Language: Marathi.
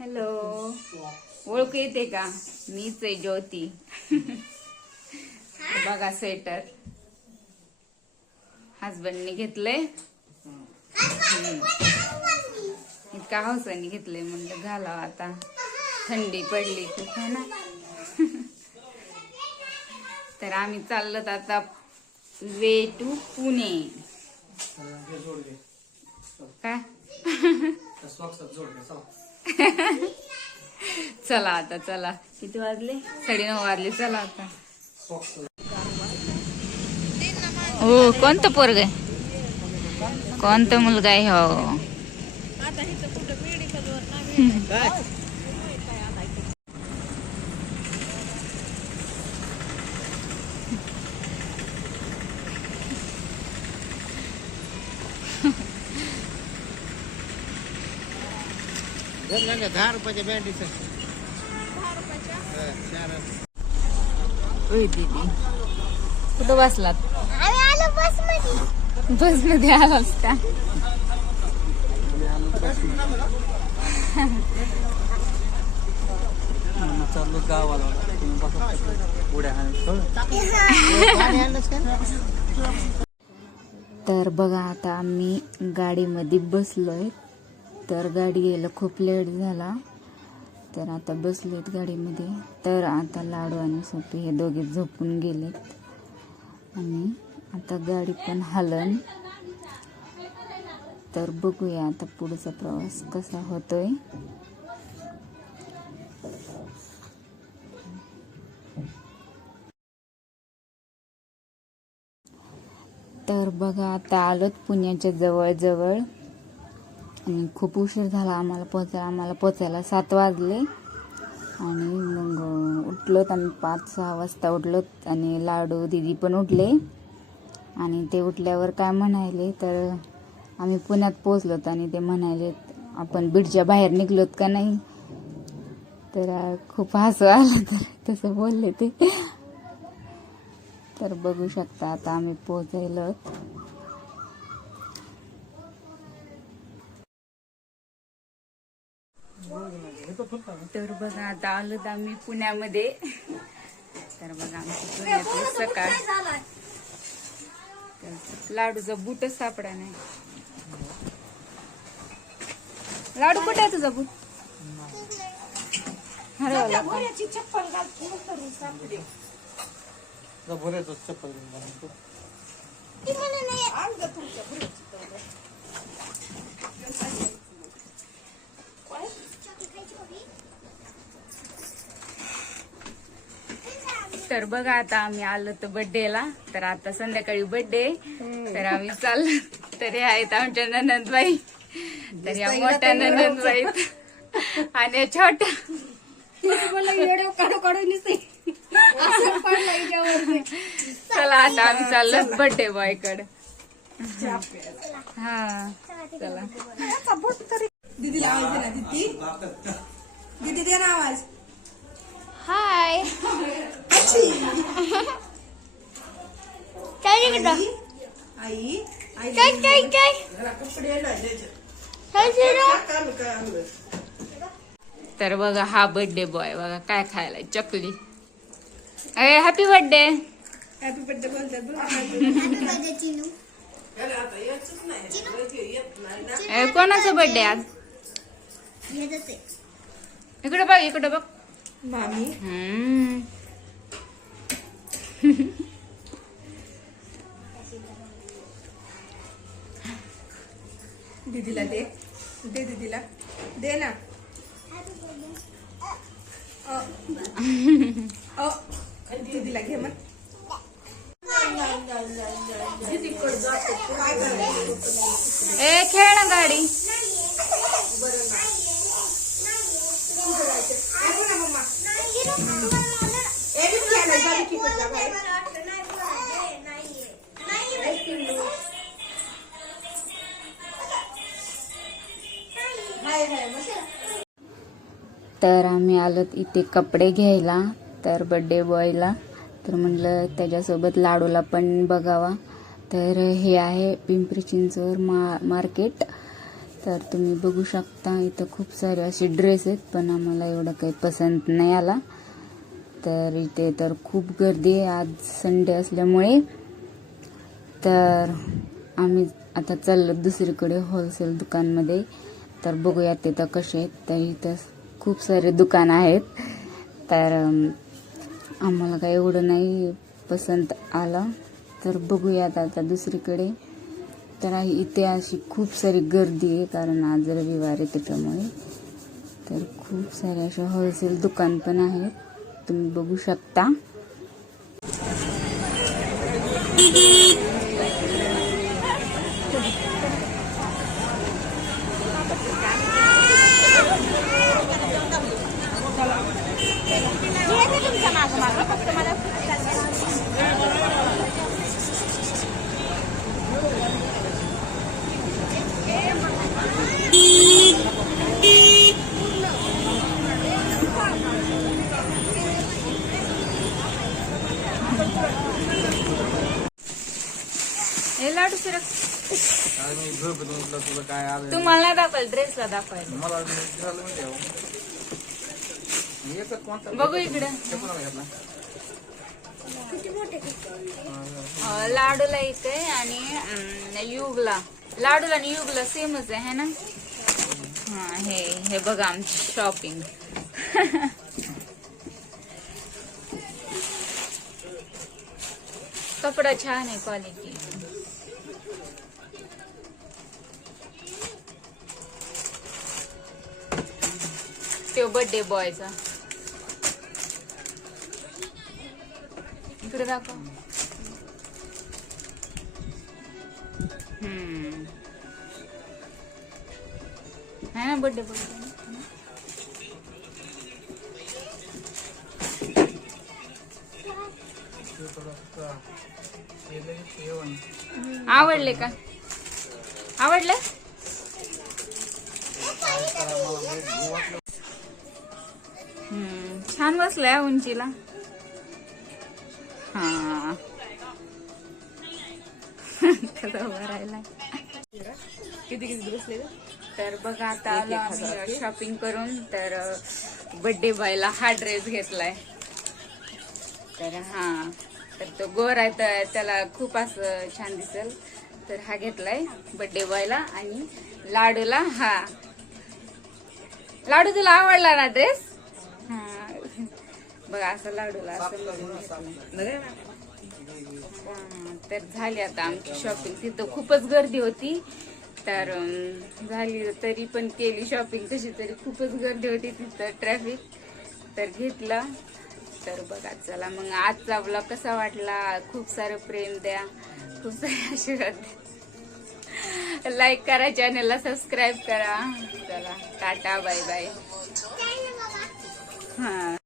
हॅलो, ओळख येते का? मीच आहे ज्योती. बघा स्वेटर हसबंडने घेतलंय. इतका हौसाने घेतलंय म्हणलं घालावं आता, थंडी पडली खूप है ना. तर आम्ही चाललोत आता वे टू पुणे. काय चला आता, चला. किती वाजले? 9:30 वाजले. चला आता. हो, कोणतं पोरग आहे? कोणता मुलगा आहे? हो, दीदी कुठं बसलात? बस मध्ये आलास का? तर बघा आता आम्ही गाडीमध्ये बसलोय. तर गाडी यायला खूप लेट झाला, तर आता बसलेत गाडीमध्ये. तर आता लाडू आणि सोपी हे दोघे झोपून गेलेत आणि आता गाडी पण हलन. तर बघूया आता पुढचा प्रवास कसा होतोय. तर बघा आता आलोत पुण्याच्या जवळ आणि खूप उशीर झाला आम्हाला पोचायला 7 वाजले. आणि मग उठलोत आम्ही 5-6 वाजता उठलोत आणि लाडू दीदी पण उठले. आणि ते उठल्यावर काय म्हणाले, तर आम्ही पुण्यात पोचलोत आणि ते म्हणाले आपण बीडच्या बाहेर निघलोत का नाही. तर खूप हसू आलं, तर तसं बोलले ते. तर बघू शकता आता आम्ही पोहोचलोत. तर बघा आता आलोत आम्ही पुण्यामध्ये. तर बघा आमची पुण्यातली सकाळ. लाडूचा बूटच सापडा नाही. लाडू कुठे आहे तुझा बूट? हरवला का? तर बघा आता आम्ही आलो तर बर्थडेला. तर आता संध्याकाळी बर्थडे. तर आम्ही चाललो. तर हे आहेत आमच्या ननंदबाई. तर या मोठ्या ननंदबाई आणि छोट्या. चला आता आम्ही चाललो बर्थडे बॉय कडे. हा चला. दीदीला आवाज दे ना. दीदी दे ना आवाज. हाय. आई तर बघा हा बर्थडे बॉय बघा काय खायला. चकली. अरे हॅपी बर्थडे. हॅपी बर्थडे बोलतात. कोणाचा बर्थडे आज? इकडे बघ, इकडे बघ. मामी दीदीला दे. दीदीला दे ना. दीदीला घे मग. ए खेळ ना गाडी. तर आम्ही आलोत इथे कपडे घ्यायला. तर बर्थडे बॉयला तर म्हणलं त्याच्यासोबत लाडूला पण बघावा. तर हे आहे पिंपरी चिंचवड मार्केट. तर तुम्ही बघू शकता इथं खूप सारे असे ड्रेस आहेत, पण आम्हाला एवढं काही पसंत नाही आला. तर इथे तर खूप गर्दी आहे आज संडे असल्यामुळे. तर आम्ही आता चाललो दुसरीकडे होलसेल दुकानमध्ये. तर बघूया तिथं कसे आहेत. तर इथं खूप सारे दुकान आहेत. तर आम्हाला काही एवढं नाही पसंत आलं. तर बघूयात आता दुसरीकडे. तर इथे अशी खूप सारी गर्दी आहे, कारण आज रविवार आहे त्याच्यामुळे. तर खूप सारे असे होलसेल दुकान पण आहेत, तुम्ही बघू शकता. हे लाडू सरक तुला काय आलं तुम्हाला नाही दाखवायला, ड्रेसला दाखवायला. मला झालं म्हणजे एकच कोणता बघू इकडे. कोणाला घेतला लाडूला एक आहे आणि युगला. लाडूला आणि युगला सेमच आहे ना. हा हे बघा आमची शॉपिंग. कपडा छान आहे, क्वालिटी. तो बर्थडे बॉयचा. इकडे दाखव. है ना बर्थडे बॉय. आवडले का? आवडलं? छान बसलाय उंचीला. हा भरायला किती बसले ग? तर बघा आता आलो आम्ही शॉपिंग करून. तर बर्थडे बॉयला हा ड्रेस घेतलाय. तर हा तर तो गोरा आहे, तर त्याला खूप असं छान दिसेल. तर हा घेतलाय बर्थडे बॉयला. आणि लाडूला हा. लाडू तुला आवडला ना ड्रेस? हा बघा असं लाडूला असं. तर झाली आता आमची शॉपिंग. तिथं खूपच गर्दी होती, तर झाली. तरी पण केली शॉपिंग कशी तरी. खूपच गर्दी होती तिथं, ट्रॅफिक. तर घेतलं. तर बघा चला मग आजचा ब्लॉग कसा वाटला, खूप सारं प्रेम द्या, खूप सारे आशीर्वाद द्या, लाईक करा, चॅनलला सबस्क्राईब करा. चला टाटा बाय बाय. हा.